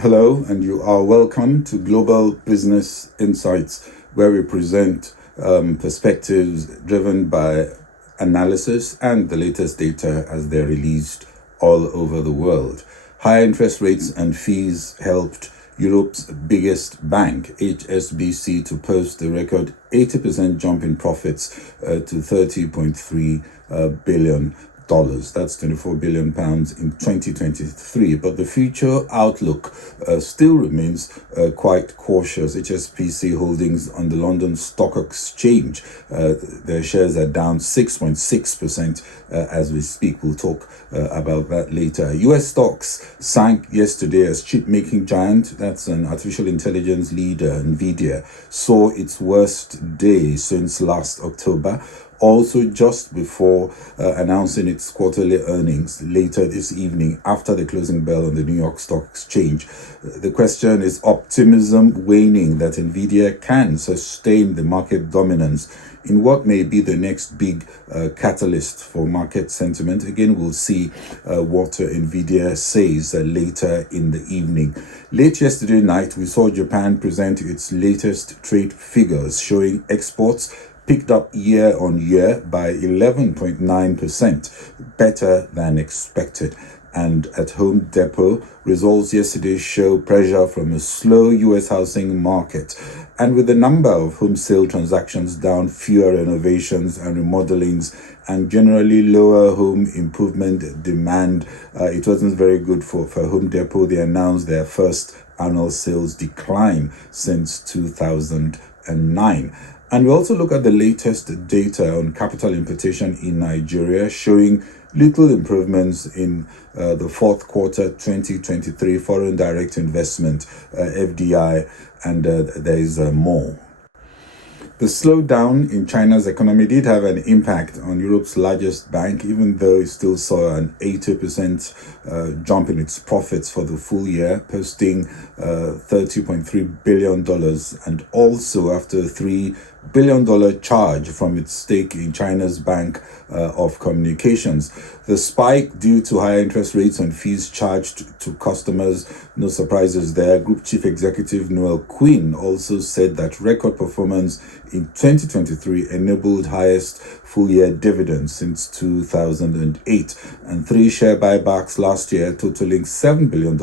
Hello, and you are welcome to Global Business Insights, where we present perspectives driven by analysis and the latest data as they're released all over the world. High interest rates and fees helped Europe's biggest bank, HSBC, to post a record 80% jump in profits to 30.3 billion dollars. That's 24 billion pounds in 2023. But the future outlook still remains quite cautious. HSBC holdings on the London Stock Exchange, their shares are down 6.6% as we speak. We'll talk about that later. US stocks sank yesterday as chip-making giant, that's an artificial intelligence leader, Nvidia, saw its worst day since last October. Also, just before announcing its quarterly earnings later this evening after the closing bell on the New York Stock Exchange. The question is optimism waning that Nvidia can sustain the market dominance in what may be the next big catalyst for market sentiment. Again, we'll see what Nvidia says later in the evening. Late yesterday night, we saw Japan present its latest trade figures showing exports picked up year on year by 11.9%, better than expected. And at Home Depot, results yesterday show pressure from a slow US housing market. And with the number of home sale transactions down, fewer renovations and remodelings, and generally lower home improvement demand, it wasn't very good for Home Depot. They announced their first annual sales decline since 2009. And we also look at the latest data on capital importation in Nigeria, showing little improvements in the fourth quarter 2023 foreign direct investment, FDI, and there is more. The slowdown in China's economy did have an impact on Europe's largest bank, even though it still saw an 80% jump in its profits for the full year, posting $30.3 billion, and also after a $3 billion charge from its stake in China's Bank of Communications. The spike due to higher interest rates and fees charged to customers, no surprises there. Group Chief Executive Noel Quinn also said that record performance in 2023 enabled highest full-year dividends since 2008, and 3 share buybacks last year totaling $7 billion,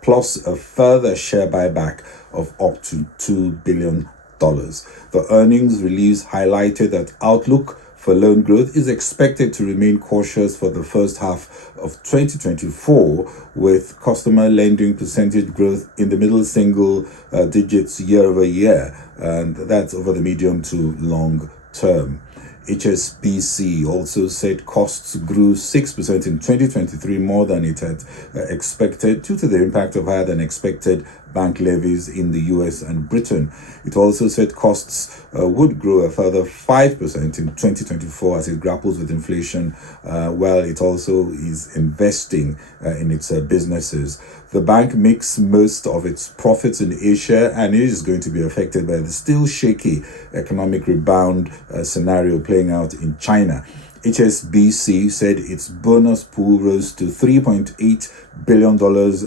plus a further share buyback of up to $2 billion. The earnings release highlighted that outlook for loan growth is expected to remain cautious for the first half of 2024, with customer lending percentage growth in the middle single digits year over year, and that's over the medium to long term. HSBC also said costs grew 6% in 2023, more than it had expected due to the impact of higher than expected bank levies in the US and Britain. It also said costs would grow a further 5% in 2024 as it grapples with inflation, while it also is investing in its businesses. The bank makes most of its profits in Asia, and it is going to be affected by the still shaky economic rebound scenario playing out in China. HSBC said its bonus pool rose to $3.8 billion,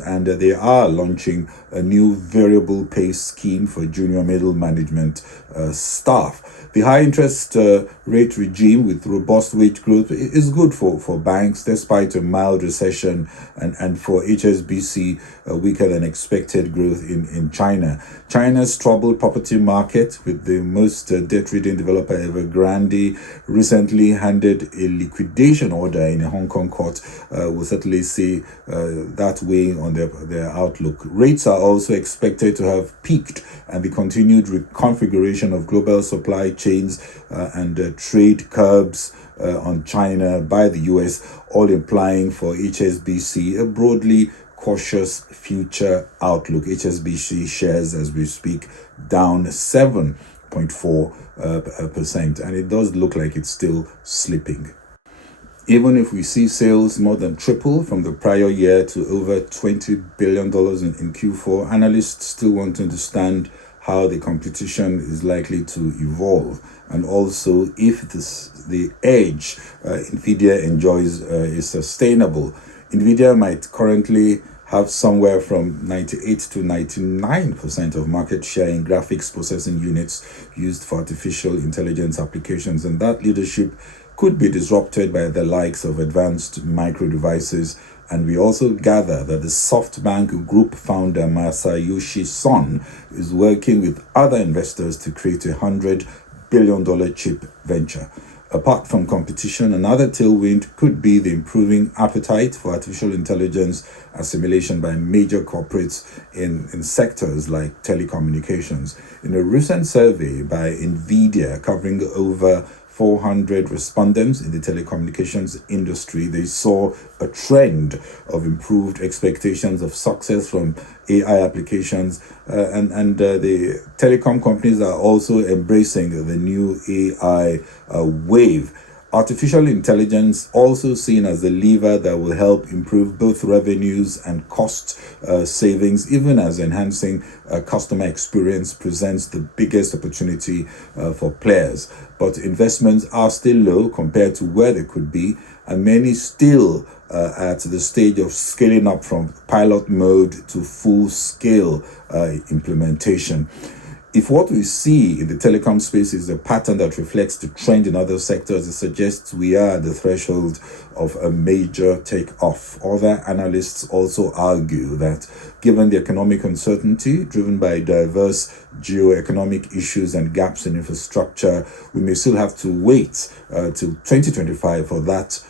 and they are launching a new variable pay scheme for junior middle management staff. The high interest rate regime with robust wage growth is good for banks despite a mild recession, and for HSBC, weaker than expected growth in China. China's troubled property market, with the most debt-ridden developer Evergrande recently handed a liquidation order in a Hong Kong court, will certainly see that weighing on their outlook. Rates are also expected to have peaked, and the continued reconfiguration of global supply chains and trade curbs on China by the US, all implying for HSBC a broadly cautious future outlook. HSBC shares, as we speak, down 7.4%, and it does look like it's still slipping. Even if we see sales more than triple from the prior year to over $20 billion in Q4, analysts still want to understand how the competition is likely to evolve, and also if the edge Nvidia enjoys is sustainable. Nvidia might currently have somewhere from 98 to 99% of market share in graphics processing units used for artificial intelligence applications, and that leadership could be disrupted by the likes of advanced micro devices. And we also gather that the SoftBank Group founder Masayoshi Son is working with other investors to create $100 billion chip venture. Apart from competition, another tailwind could be the improving appetite for artificial intelligence assimilation by major corporates in sectors like telecommunications. In a recent survey by Nvidia covering over 400 respondents in the telecommunications industry, they saw a trend of improved expectations of success from AI applications, and the telecom companies are also embracing the new AI wave. Artificial intelligence also seen as a lever that will help improve both revenues and cost savings, even as enhancing customer experience presents the biggest opportunity for players. But investments are still low compared to where they could be, and many still at the stage of scaling up from pilot mode to full-scale implementation. If what we see in the telecom space is a pattern that reflects the trend in other sectors, it suggests we are at the threshold of a major takeoff. Other analysts also argue that given the economic uncertainty driven by diverse geoeconomic issues and gaps in infrastructure, we may still have to wait till 2025 for that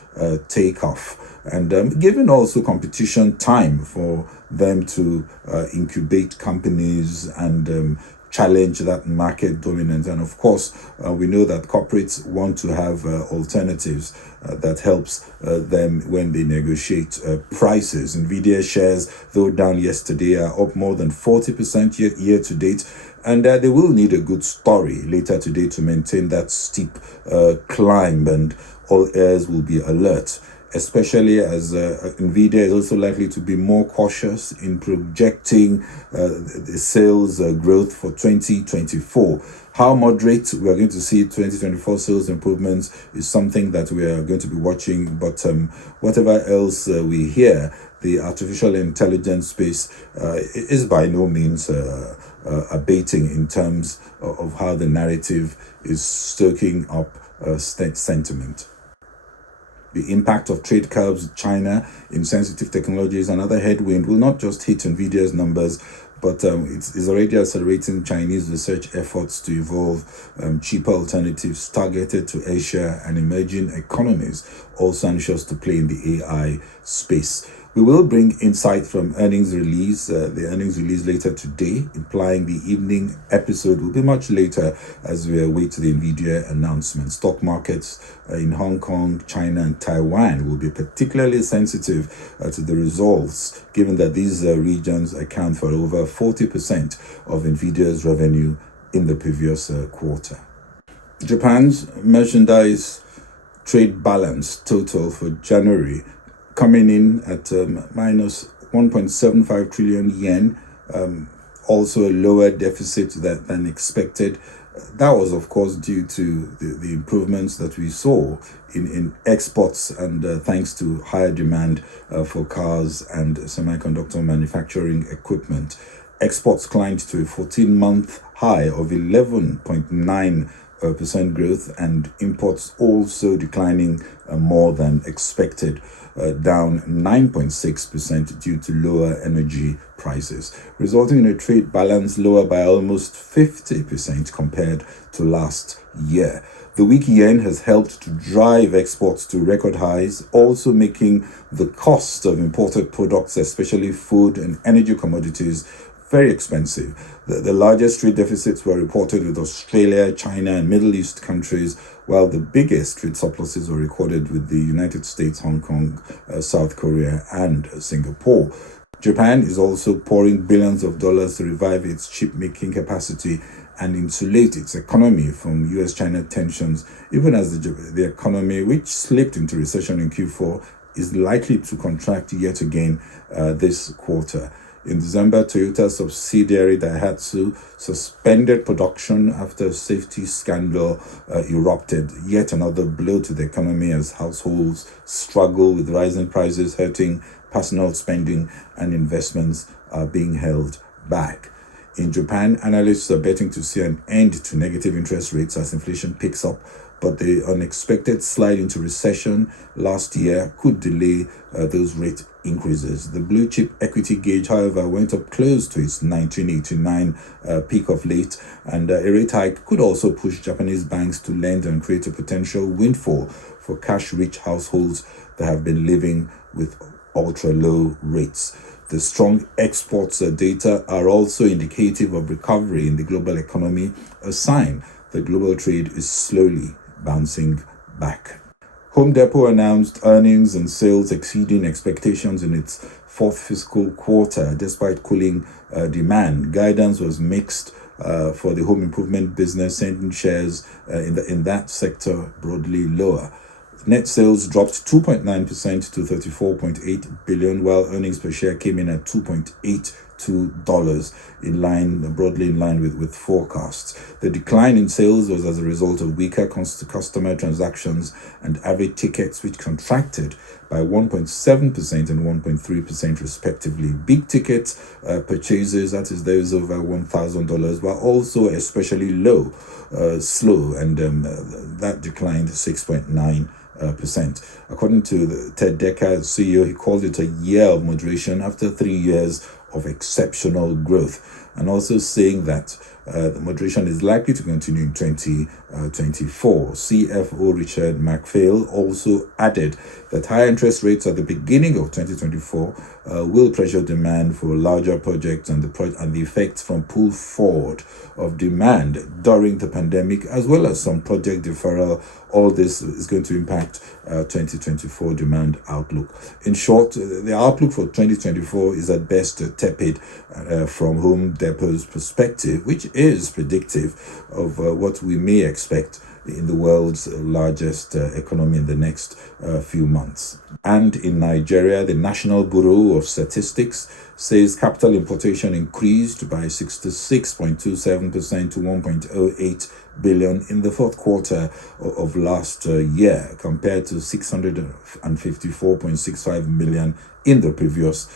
takeoff. And given also competition time for them to incubate companies and challenge that market dominance. And of course, we know that corporates want to have alternatives that helps them when they negotiate prices. Nvidia shares, though down yesterday, are up more than 40% year to date. And they will need a good story later today to maintain that steep climb, and all heirs will be alert, especially as Nvidia is also likely to be more cautious in projecting the sales growth for 2024. How moderate we are going to see 2024 sales improvements is something that we are going to be watching. But whatever else we hear, the artificial intelligence space is by no means abating in terms of how the narrative is stoking up sentiment. The impact of trade curbs with China in sensitive technologies, another headwind, will not just hit Nvidia's numbers, but it's already accelerating Chinese research efforts to evolve cheaper alternatives targeted to Asia and emerging economies, also anxious to play in the AI space. We will bring insight from earnings release, the earnings release later today, implying the evening episode will be much later as we await the Nvidia announcement. Stock markets in Hong Kong, China, and Taiwan will be particularly sensitive to the results, given that these regions account for over 40% of Nvidia's revenue in the previous quarter. Japan's merchandise trade balance total for January coming in at minus 1.75 trillion yen, also a lower deficit than expected. That was, of course, due to the improvements that we saw in exports and thanks to higher demand for cars and semiconductor manufacturing equipment. Exports climbed to a 14-month high of 11.9% growth, and imports also declining more than expected, down 9.6% due to lower energy prices, resulting in a trade balance lower by almost 50% compared to last year. The weak yen has helped to drive exports to record highs, also making the cost of imported products, especially food and energy commodities, very expensive. The largest trade deficits were reported with Australia, China, and Middle East countries, while the biggest trade surpluses were recorded with the United States, Hong Kong, South Korea, and Singapore. Japan is also pouring billions of dollars to revive its chip-making capacity and insulate its economy from US-China tensions, even as the economy, which slipped into recession in Q4, is likely to contract yet again this quarter. In December, Toyota subsidiary Daihatsu suspended production after a safety scandal erupted. Yet another blow to the economy as households struggle with rising prices hurting personal spending and investments are being held back. In Japan, analysts are betting to see an end to negative interest rates as inflation picks up, but the unexpected slide into recession last year could delay those rate increases. The blue chip equity gauge, however, went up close to its 1989 peak of late, and a rate hike could also push Japanese banks to lend and create a potential windfall for cash-rich households that have been living with ultra-low rates. The strong exports data are also indicative of recovery in the global economy, a sign that global trade is slowly bouncing back. Home Depot announced earnings and sales exceeding expectations in its fourth fiscal quarter, despite cooling demand. Guidance was mixed for the home improvement business, sending shares in that sector broadly lower. Net sales dropped 2.9% to $34.8 billion, while earnings per share came in at $2.82, broadly in line with forecasts. The decline in sales was as a result of weaker customer transactions and average tickets, which contracted by 1.7% and 1.3% respectively. Big ticket purchases, that is those over $1,000, were also especially slow, and that declined 6.9%. According to Ted Decker, CEO, he called it a year of moderation after 3 years of exceptional growth, and also saying that the moderation is likely to continue in 2024. CFO Richard McPhail also added that higher interest rates at the beginning of 2024 will pressure demand for larger projects and the effects from pull forward of demand during the pandemic, as well as some project deferral. All this is going to impact 2024 demand outlook. In short, the outlook for 2024 is at best tepid from Home Depot's perspective, which is predictive of what we may expect in the world's largest economy in the next few months. And in Nigeria, the National Bureau of Statistics says capital importation increased by 66.27% to 1.08 billion in the fourth quarter of last year, compared to 654.65 million in the previous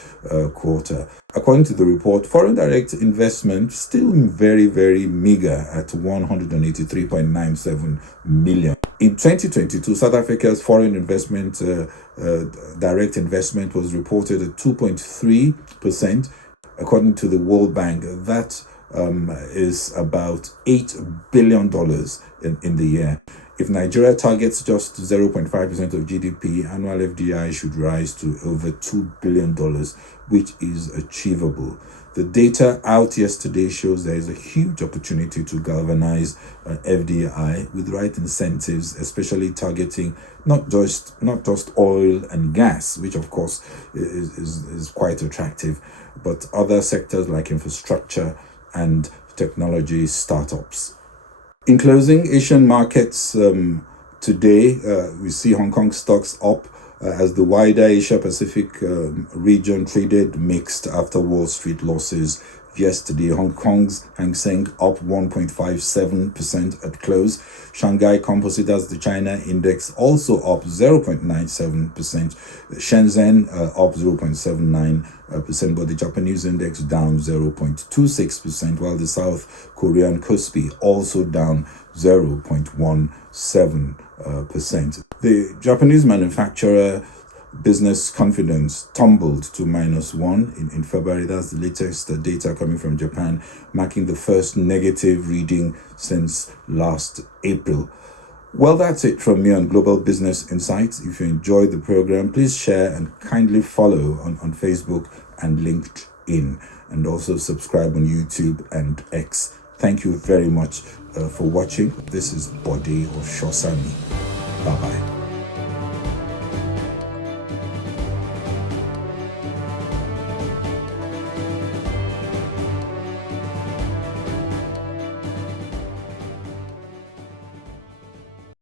quarter. According to the report, foreign direct investment still very, very meager at 183.97 million. In 2022, South Africa's foreign investment, direct investment, was reported at 2.3%. According to the World Bank, that is about $8 billion in the year. If Nigeria targets just 0.5% of GDP, annual FDI should rise to over $2 billion, which is achievable. The data out yesterday shows there is a huge opportunity to galvanize FDI with the right incentives, especially targeting not just oil and gas, which of course is quite attractive, but other sectors like infrastructure and technology startups. In closing, Asian markets today, we see Hong Kong stocks up as the wider Asia-Pacific region traded mixed after Wall Street losses yesterday. Hong Kong's Hang Seng up 1.57% at close. Shanghai Composite, that's the China index, also up 0.97%. Shenzhen up 0.79%, but the Japanese index down 0.26%, while the South Korean Kospi also down 0.17%. The Japanese manufacturer business confidence tumbled to -1 in February. That's the latest data coming from Japan, marking the first negative reading since last April. Well, that's it from me on Global Business Insights. If you enjoyed the program, please share and kindly follow on Facebook and LinkedIn, and also subscribe on YouTube and X. Thank you very much for watching. This is Bode Oshosami. Bye-bye.